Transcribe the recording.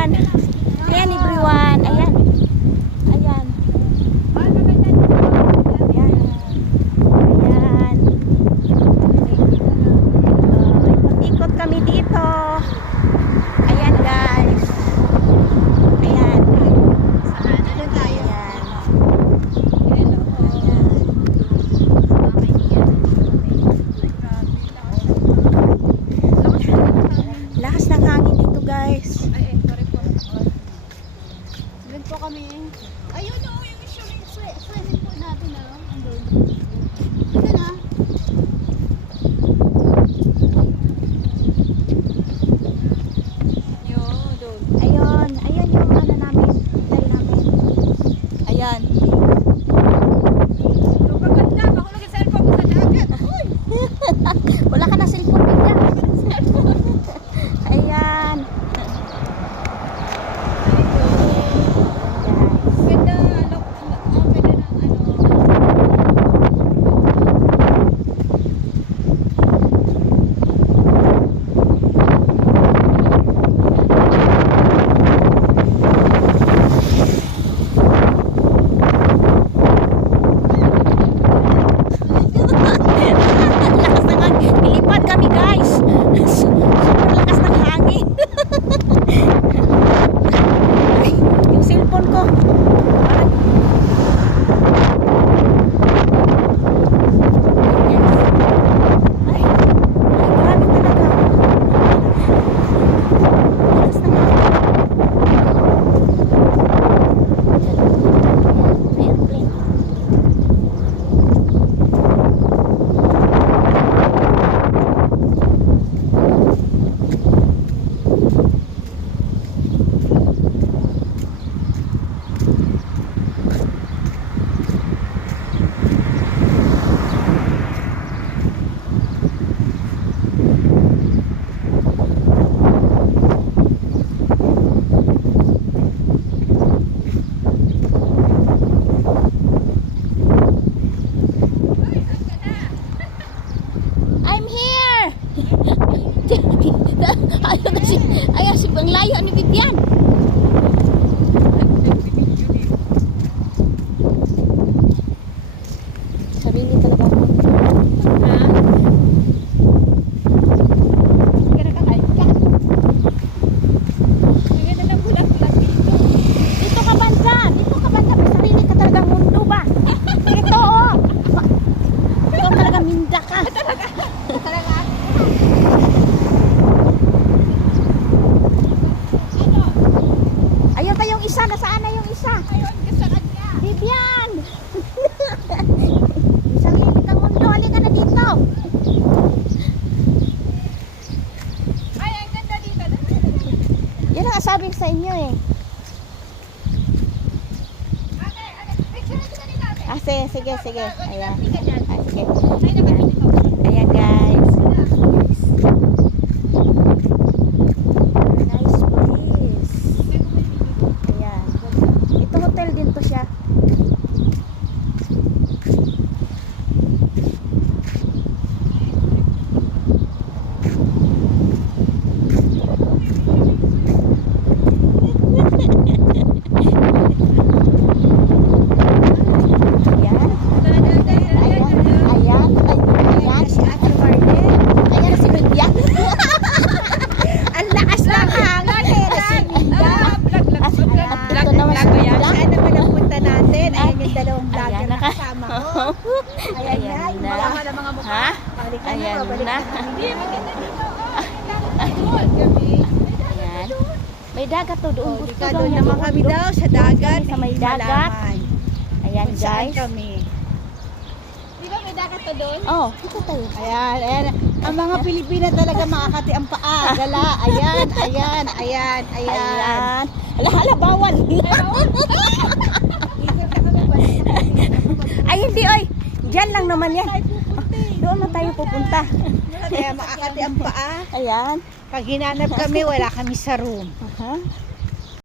everyone. Ayan everyone. Ayan. Ayan. Ayan. Ayan. Ikot kami dito. Ayan guys. Ayan. Ano tayo? Ayan. Lakas ng hangin dito guys. Ay, sorry po. Doon po kami. Ayun o, yung swimming pool natin o. Andun. Ito na. Yun, doon. Ayun. Ayan yung ano namin. Hotel namin. Ayan. Maganda, baka nag-cellphone ko sa dagat. Uy! Wala ka na cellphone bigla. Ayan. Ganda, look, ang ganda ng ano. Lakas ng hangin. Nilipad kami guys. Super lakas ng hangin. Ay, yung cellphone ko. Ay, grabe talaga. Lakas ng hangin. Airplane. I'm here! Ayun si Bang Layo ni Vivian. Sarili talaga ako. Ha? Hindi ka nakakain ka. Ang ganda ng bulat-bulat dito. Dito ka banda! Dito ka banda! May sarili ka talagang mundo ba? Dito oh! Ikaw talaga minda ka. Talaga. Ayun pa yung isa. Nasaan na yung isa? Ayun, sa kanya. Vivian! Sarili kang mundo. Halika na dito. Ay, ang ganda dito. Yan ang sabi ko sa inyo eh. Ate, picture natin kanina, ate. Ah, sige, sige. Ayan. Ika dyan. Ah, sige. Ay, nakapili ko. Ayan guys. Nice breeze. Ayan. Ito hotel din to siya. Ayan. Ayan. Ayan. Ayan. Si Ate Marlene. Ayan si Vivian. Ang lakas ng hangin eh. Si Vivian. Ito naman si Vivian. Saan naman ang punta natin? Ayan yung dalawang Ayan vlogger na na ka. kasama ko. Ayan na, Ayan yung na. mga mga mukha. Ha? Balikan Ayan na, balikan na. Hindi, maganda dito. Gabi. Ayan. May dagat to doon. Oh, Gusto di ka daw doon niya naman doon. kami Doon. daw sa dagat. Sa may hindi dagat. malaman Ayan kung saan guys. kami. Di ba may dagat to doon? Oh, dito tayo. Ayan, ayan. Ang mga Pilipina talaga makakati ang paa. Gala, ayan, ayan, ayan, ayan. Ayan. Hala, bawal. Ay, hindi, oy. Diyan lang naman yan. Doon na tayo pupunta. Kaya makakati ang paa. Ayan. Pag hinanap kami, wala kami sa room. Aha.